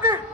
doctor?